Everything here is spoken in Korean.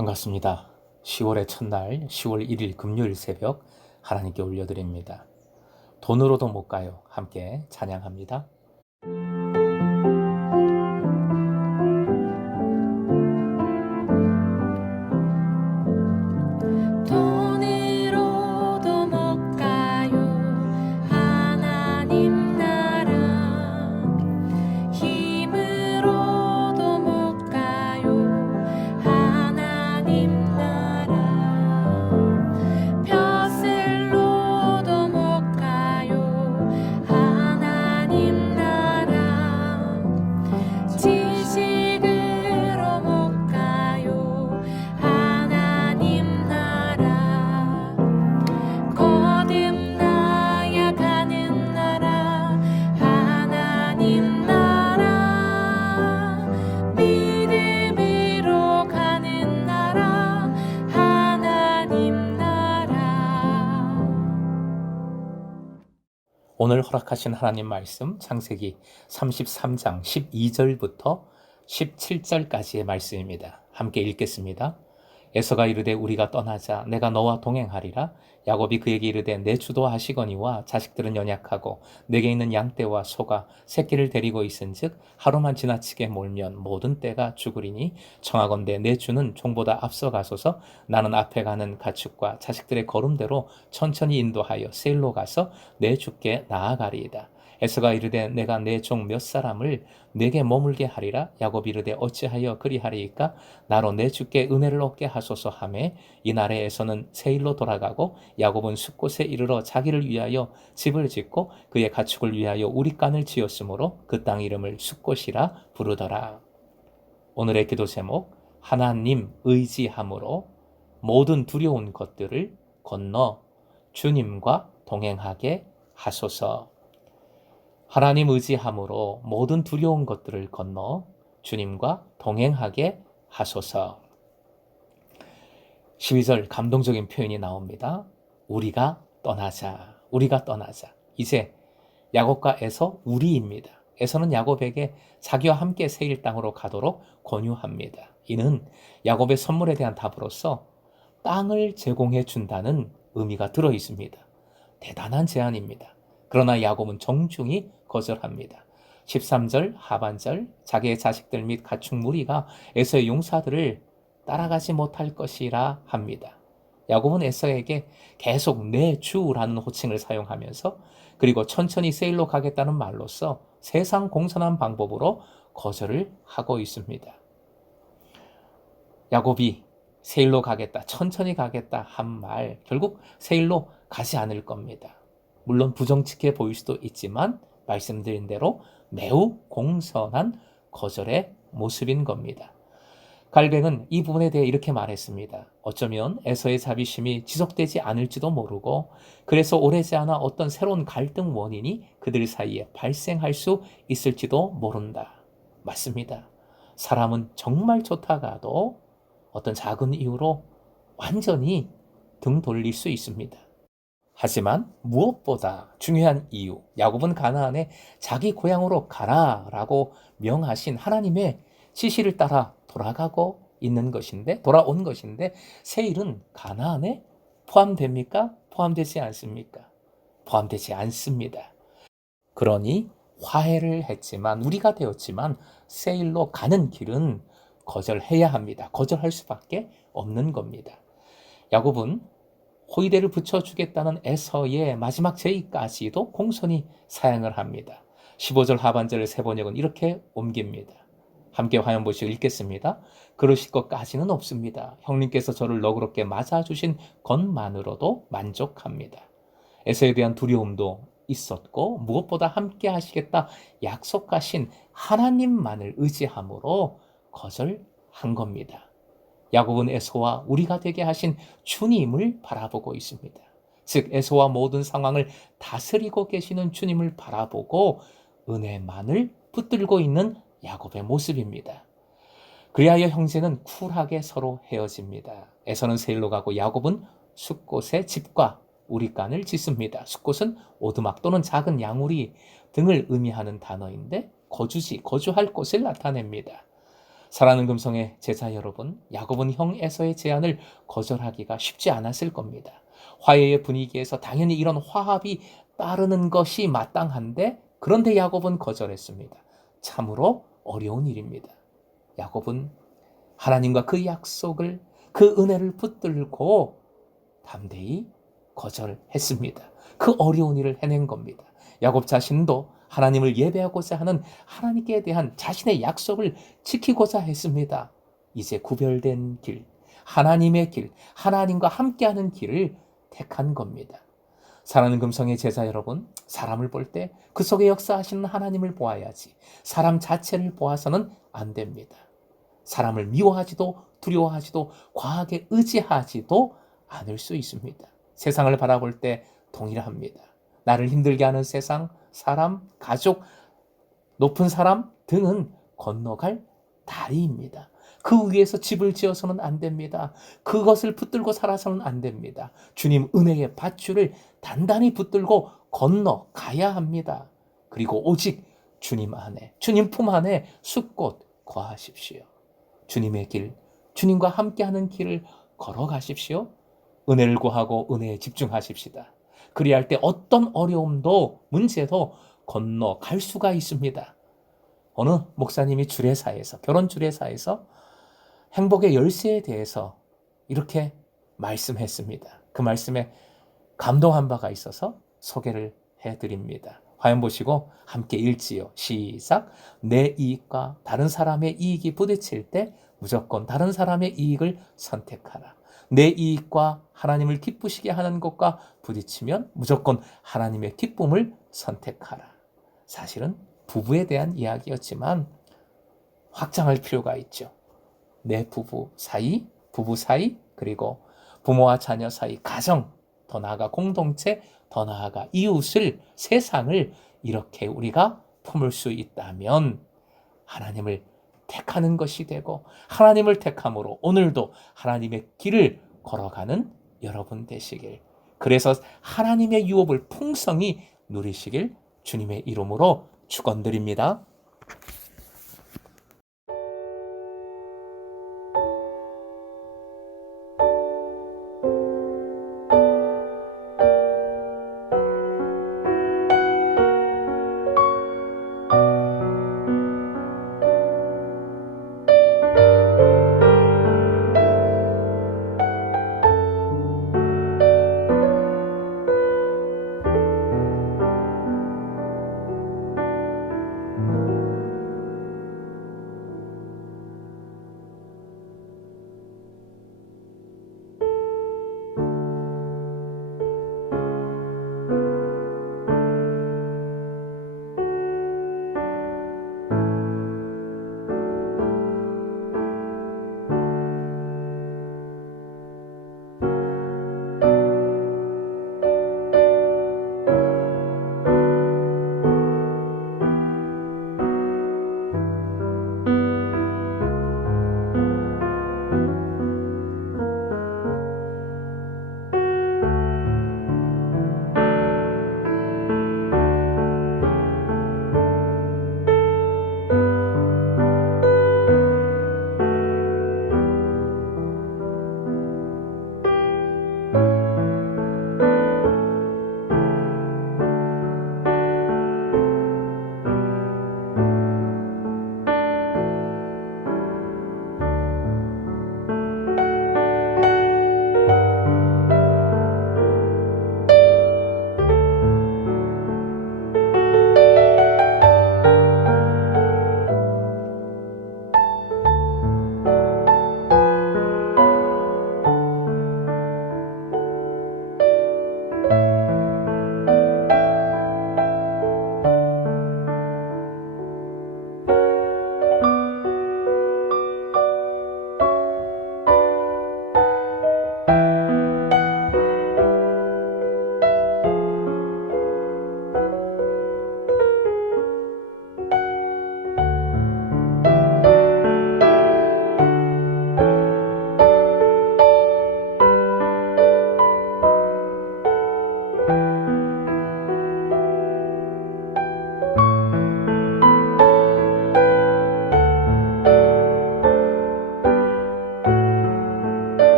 반갑습니다. 10월의 첫날 10월 1일 금요일 새벽 하나님께 올려드립니다. 돈으로도 못 가요. 함께 찬양합니다. 돈으로도 못 가요 하나님 나라 힘으로도 못 가요 하나님 나라 벼슬로도 못 가요 하나님 나라 지식으로 못 가요 하나님 나라 거듭나야 가는 나라 하나님 나라 믿음으로 가는 나라 하나님 나라. 오늘 허락하신 하나님 말씀 창세기 33장 12절부터 17절까지의 말씀입니다. 함께 읽겠습니다. 에서가 이르되 우리가 떠나자 내가 너와 동행하리라. 야곱이 그에게 이르되 내 주도 하시거니와 자식들은 연약하고 내게 있는 양떼와 소가 새끼를 데리고 있은즉 하루만 지나치게 몰면 모든 떼가 죽으리니 청하건대 내 주는 종보다 앞서 가소서. 나는 앞에 가는 가축과 자식들의 걸음대로 천천히 인도하여 세일로 가서 내 주께 나아가리이다. 에서가 이르되 내가 내 종 몇 사람을 내게 머물게 하리라. 야곱이 이르되 어찌하여 그리하리이까. 나로 내 주께 은혜를 얻게 하소서 하매 이날에 에서는 세일로 돌아가고 야곱은 숫곳에 이르러 자기를 위하여 집을 짓고 그의 가축을 위하여 우릿간을 지었으므로 그 땅 이름을 숫곳이라 부르더라. 오늘의 기도 제목 하나님 의지함으로 모든 두려운 것들을 건너 주님과 동행하게 하소서. 하나님 의지함으로 모든 두려운 것들을 건너 주님과 동행하게 하소서. 12절 감동적인 표현이 나옵니다. 우리가 떠나자. 우리가 떠나자. 이제 야곱과 에서 우리입니다. 에서는 야곱에게 자기와 함께 세일 땅으로 가도록 권유합니다. 이는 야곱의 선물에 대한 답으로서 땅을 제공해 준다는 의미가 들어 있습니다. 대단한 제안입니다. 그러나 야곱은 정중히 거절합니다. 13절 하반절 자기의 자식들 및 가축 무리가 에서의 용사들을 따라가지 못할 것이라 합니다. 야곱은 에서에게 계속 내 주라는 호칭을 사용하면서 그리고 천천히 세일로 가겠다는 말로써 세상 공손한 방법으로 거절을 하고 있습니다. 야곱이 세일로 가겠다, 천천히 가겠다 한 말 결국 세일로 가지 않을 겁니다. 물론 부정직해 보일 수도 있지만 말씀드린 대로 매우 공손한 거절의 모습인 겁니다. 갈뱅은 이 부분에 대해 이렇게 말했습니다. 어쩌면 에서의 자비심이 지속되지 않을지도 모르고 그래서 오래지 않아 어떤 새로운 갈등 원인이 그들 사이에 발생할 수 있을지도 모른다. 맞습니다. 사람은 정말 좋다가도 어떤 작은 이유로 완전히 등 돌릴 수 있습니다. 하지만 무엇보다 중요한 이유, 야곱은 가나안에 자기 고향으로 가라라고 명하신 하나님의 지시를 따라 돌아온 것인데 세일은 가나안에 포함됩니까? 포함되지 않습니까? 포함되지 않습니다. 그러니 화해를 했지만 우리가 되었지만 세일로 가는 길은 거절해야 합니다. 거절할 수밖에 없는 겁니다. 야곱은 호위대를 붙여주겠다는 에서의 마지막 제의까지도 공손히 사양을 합니다. 15절 하반절의 세번역은 이렇게 옮깁니다. 함께 화면 보시고 읽겠습니다. 그러실 것까지는 없습니다. 형님께서 저를 너그럽게 맞아주신 것만으로도 만족합니다. 에서에 대한 두려움도 있었고 무엇보다 함께 하시겠다 약속하신 하나님만을 의지함으로 거절한 겁니다. 야곱은 에서와 우리가 되게 하신 주님을 바라보고 있습니다. 즉 에서와 모든 상황을 다스리고 계시는 주님을 바라보고 은혜만을 붙들고 있는 야곱의 모습입니다. 그리하여 형제는 쿨하게 서로 헤어집니다. 에서는 세일로 가고 야곱은 숫곳에 집과 우릿간을 짓습니다. 숫곳은 오두막 또는 작은 양우리 등을 의미하는 단어인데 거주할 곳을 나타냅니다. 사랑하는 금성의 제자 여러분, 야곱은 형 에서의 제안을 거절하기가 쉽지 않았을 겁니다. 화해의 분위기에서 당연히 이런 화합이 따르는 것이 마땅한데, 그런데 야곱은 거절했습니다. 참으로 어려운 일입니다. 야곱은 하나님과 그 약속을, 그 은혜를 붙들고 담대히 거절했습니다. 그 어려운 일을 해낸 겁니다. 야곱 자신도 하나님을 예배하고자 하는 하나님께 대한 자신의 약속을 지키고자 했습니다. 이제 구별된 길, 하나님의 길, 하나님과 함께하는 길을 택한 겁니다. 사랑하는 금성의 제자 여러분, 사람을 볼 때 그 속에 역사하시는 하나님을 보아야지 사람 자체를 보아서는 안 됩니다. 사람을 미워하지도 두려워하지도 과하게 의지하지도 않을 수 있습니다. 세상을 바라볼 때 동일합니다. 나를 힘들게 하는 세상, 사람, 가족, 높은 사람 등은 건너갈 다리입니다. 그 위에서 집을 지어서는 안 됩니다. 그것을 붙들고 살아서는 안 됩니다. 주님 은혜의 밧줄을 단단히 붙들고 건너가야 합니다. 그리고 오직 주님 안에, 주님 품 안에 숲곳 거하십시오. 주님의 길, 주님과 함께하는 길을 걸어가십시오. 은혜를 구하고 은혜에 집중하십시다. 그리할 때 어떤 어려움도 문제도 건너갈 수가 있습니다. 어느 목사님이 주례사에서, 결혼 주례사에서 행복의 열쇠에 대해서 이렇게 말씀했습니다. 그 말씀에 감동한 바가 있어서 소개를 해드립니다. 화면 보시고 함께 읽지요. 시작. 내 이익과 다른 사람의 이익이 부딪힐 때 무조건 다른 사람의 이익을 선택하라. 내 이익과 하나님을 기쁘시게 하는 것과 부딪히면 무조건 하나님의 기쁨을 선택하라. 사실은 부부에 대한 이야기였지만 확장할 필요가 있죠. 내 부부 사이, 그리고 부모와 자녀 사이, 가정, 더 나아가 공동체, 더 나아가 이웃을, 세상을 이렇게 우리가 품을 수 있다면 하나님을 택하는 것이 되고, 하나님을 택함으로 오늘도 하나님의 길을 걸어가는 여러분 되시길, 그래서 하나님의 유업을 풍성히 누리시길 주님의 이름으로 축원드립니다.